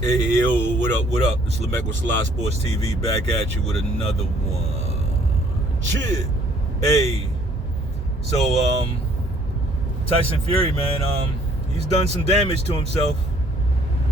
Hey, yo, what up, what up? It's Lemek with Selah Sports TV back at you with another one. Shit. Hey, so, Tyson Fury, man, he's done some damage to himself.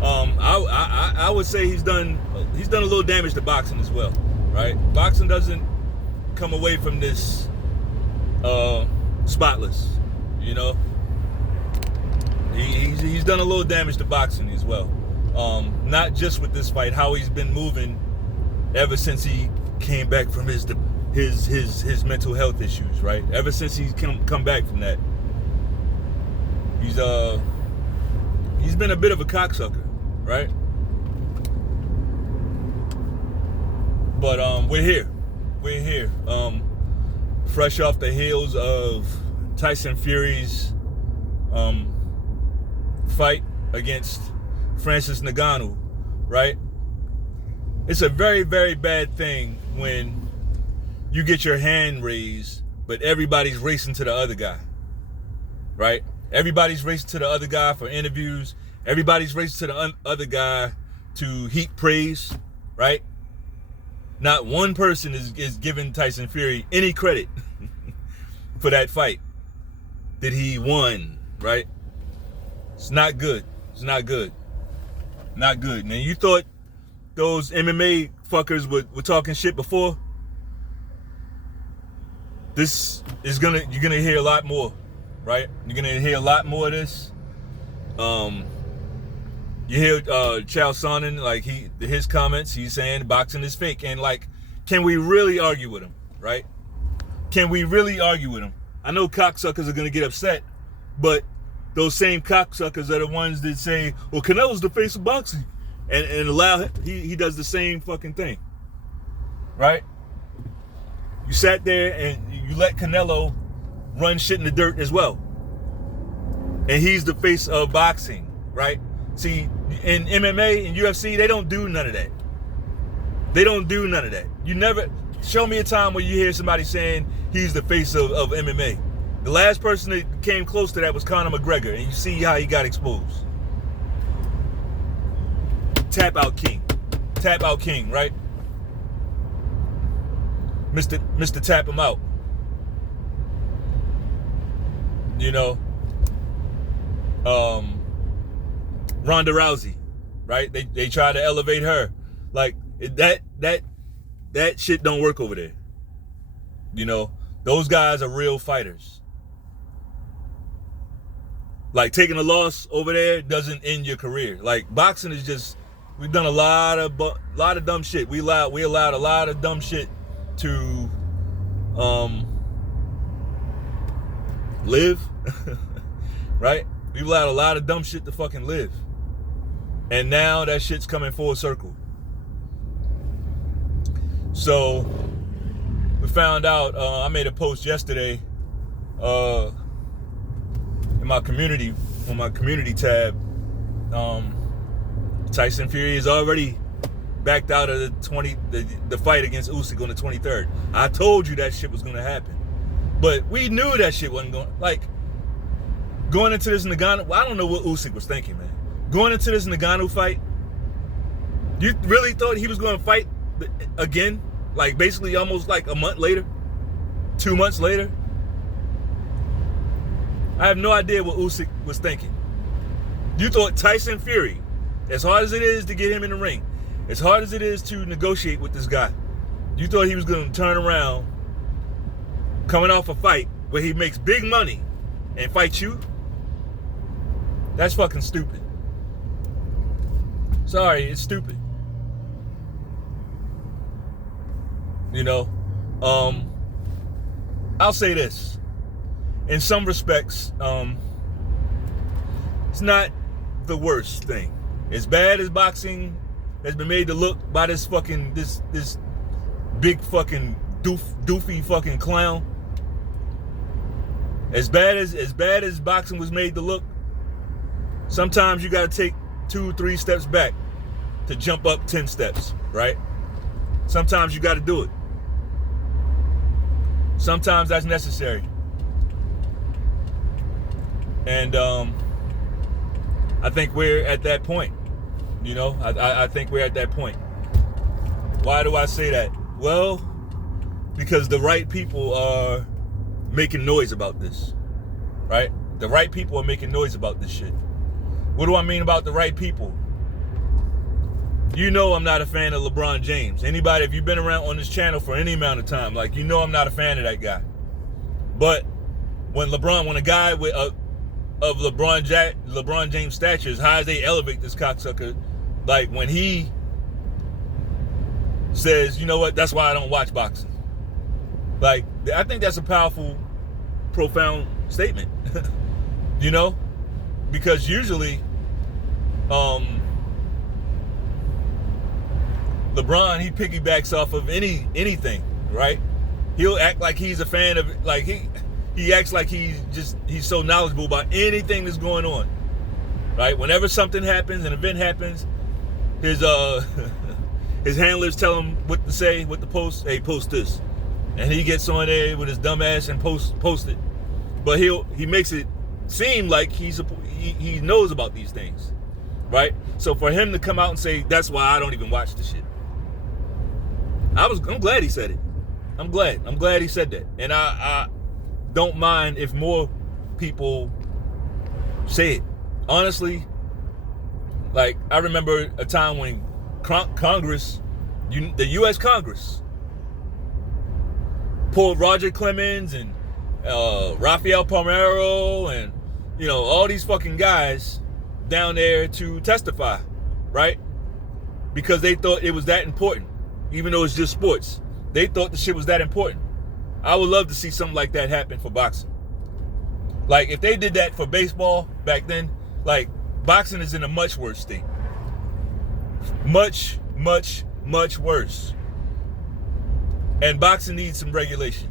I would say he's done a little damage to boxing as well, right? Boxing doesn't come away from this, spotless, you know? He's done a little damage to boxing as well. Not just with this fight, how he's been moving ever since he came back from his mental health issues, right? Ever since he's come back from that, he's been a bit of a cocksucker, right? But we're here, fresh off the heels of Tyson Fury's fight against Francis Ngannou, right? It's a very, very bad thing when you get your hand raised, but everybody's racing to the other guy, right? Everybody's racing to the other guy for interviews. Everybody's racing to the other guy to heap praise, right? Not one person is giving Tyson Fury any credit for that fight that he won, right? It's not good. It's not good. Not good. Now, you thought those MMA fuckers were talking shit before? This is you're gonna hear a lot more, right? You're gonna hear a lot more of this. You hear Chael Sonnen, like his comments, he's saying boxing is fake. And like, can we really argue with him, right? Can we really argue with him? I know cocksuckers are gonna get upset, but those same cocksuckers are the ones that say, well, Canelo's the face of boxing. And allow he does the same fucking thing. Right? You sat there and you let Canelo run shit in the dirt as well. And he's the face of boxing, right? See, in MMA and UFC, they don't do none of that. They don't do none of that. You never show me a time where you hear somebody saying he's the face of MMA. The last person that came close to that was Conor McGregor, and you see how he got exposed. Tap out king, right? Mr. Tap him out. You know, Ronda Rousey, right? They try to elevate her, like that shit don't work over there. You know, those guys are real fighters. Like, taking a loss over there doesn't end your career. Like, boxing is just, we've done a lot of dumb shit. We allowed a lot of dumb shit to live, right? We've allowed a lot of dumb shit to fucking live. And now that shit's coming full circle. So, we found out, I made a post yesterday, in my community, on my community tab, Tyson Fury is already backed out of the fight against Usyk on the 23rd. I told you that shit was gonna happen, but we knew that shit wasn't going into this Ngannou. Well, I don't know what Usyk was thinking, man. Going into this Ngannou fight, you really thought he was gonna fight again? Like, basically almost like a month later, 2 months later? I have no idea what Usyk was thinking. You thought Tyson Fury, as hard as it is to get him in the ring, as hard as it is to negotiate with this guy, you thought he was going to turn around, coming off a fight where he makes big money, and fight you? That's fucking stupid. Sorry, it's stupid. You know, I'll say this. In some respects, it's not the worst thing. As bad as boxing has been made to look by this big fucking doofy fucking clown. As bad as boxing was made to look, sometimes you gotta take 2-3 steps back to jump up 10 steps, right? Sometimes you gotta do it. Sometimes that's necessary. And I think we're at that point. You know, I think we're at that point. Why do I say that? Well, because the right people are making noise about this, right? The right people are making noise about this shit. What do I mean about the right people? You know I'm not a fan of LeBron James. Anybody, if you've been around on this channel for any amount of time, like, you know I'm not a fan of that guy. But when a guy with of LeBron James stature, as high as they elevate this cocksucker, like when he says, you know what, that's why I don't watch boxing. Like, I think that's a powerful, profound statement. You know? Because usually, LeBron, he piggybacks off of anything, right? He'll act like he's a fan of, like, he acts like he's so knowledgeable about anything that's going on, right? Whenever something happens, an event happens, his handlers tell him what to say, what to post. Hey, post this, and he gets on there with his dumb ass and post it. But he makes it seem like he knows about these things, right? So for him to come out and say, that's why I don't even watch the shit, I'm glad he said it. I'm glad he said that, and I don't mind if more people say it. Honestly, like, I remember a time when Congress, the U.S. Congress, pulled Roger Clemens and Rafael Palmeiro and, you know, all these fucking guys down there to testify, right? Because they thought it was that important, even though it's just sports. They thought the shit was that important. I would love to see something like that happen for boxing. Like, if they did that for baseball back then, like, boxing is in a much worse state. Much, much, much worse. And boxing needs some regulation.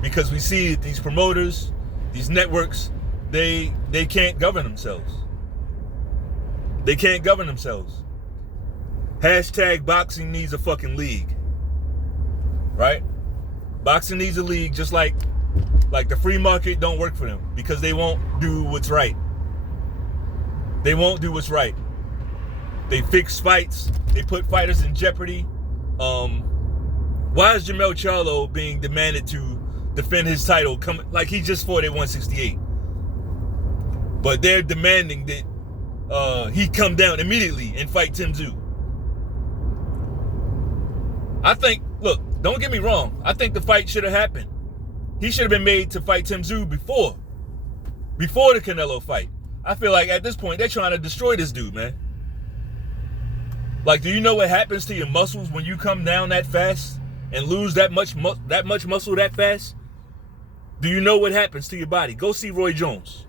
Because we see that these promoters, these networks, they can't govern themselves. They can't govern themselves. Hashtag boxing needs a fucking league. Right? Boxing needs a league, just like the free market don't work for them, because they won't do what's right. They won't do what's right. They fix fights. They put fighters in jeopardy. Why is Jermell Charlo being demanded to defend his title? Like, he just fought at 168. But they're demanding that he come down immediately and fight Tim Tszyu. I think, look, don't get me wrong. I think the fight should have happened. He should have been made to fight Tim Tszyu before the Canelo fight. I feel like at this point, they're trying to destroy this dude, man. Like, do you know what happens to your muscles when you come down that fast and lose that much muscle that fast? Do you know what happens to your body? Go see Roy Jones.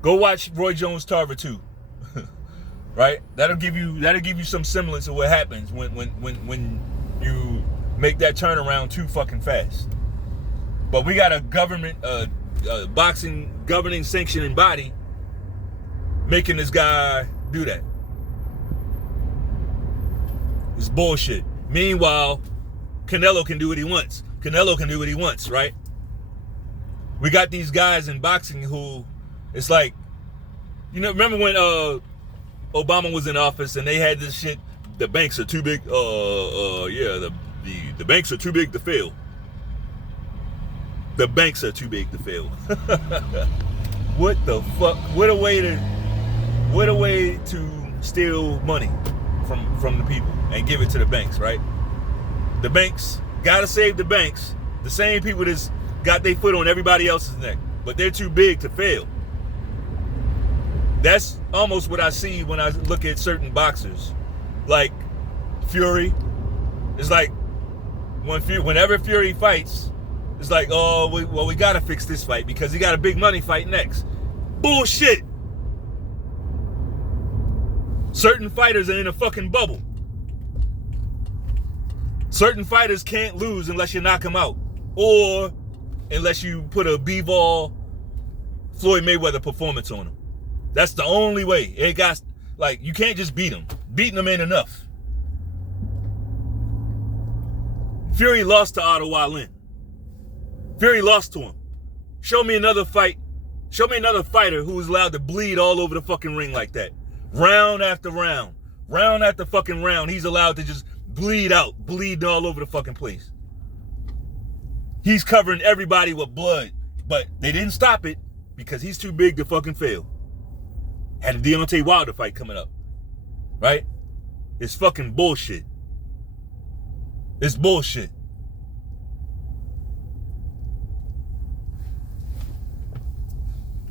Go watch Roy Jones Tarver 2. Right? That'll give you some semblance of what happens when you make that turnaround too fucking fast. But we got a government, boxing governing sanctioning body making this guy do that. It's bullshit. Meanwhile, Canelo can do what he wants. Canelo can do what he wants, right? We got these guys in boxing who, it's like, you know, remember when Obama was in office and they had this shit, the banks are too big, the banks are too big to fail. The banks are too big to fail. What the fuck? What a way to steal money from the people and give it to the banks, right? The banks, gotta save the banks. The same people that's got their foot on everybody else's neck, but they're too big to fail. That's almost what I see when I look at certain boxers. Like Fury. It's like whenever Fury fights, it's like, oh, we gotta fix this fight because he got a big money fight next. Bullshit. Certain fighters are in a fucking bubble. Certain fighters can't lose unless you knock them out, or unless you put a B-ball Floyd Mayweather performance on them. That's the only way. It got, like, you can't just beat them. Beating them ain't enough. Fury lost to Ottawa Lynn. Fury lost to him. Show me another fight. Show me another fighter who was allowed to bleed all over the fucking ring like that. Round after round. Round after fucking round. He's allowed to just bleed out. Bleeding all over the fucking place. He's covering everybody with blood. But they didn't stop it because he's too big to fucking fail. Had a Deontay Wilder fight coming up. Right? It's fucking bullshit. It's bullshit.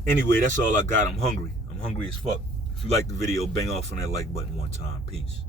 Anyway, that's all I got. I'm hungry. I'm hungry as fuck. If you like the video, bang off on that like button one time. Peace.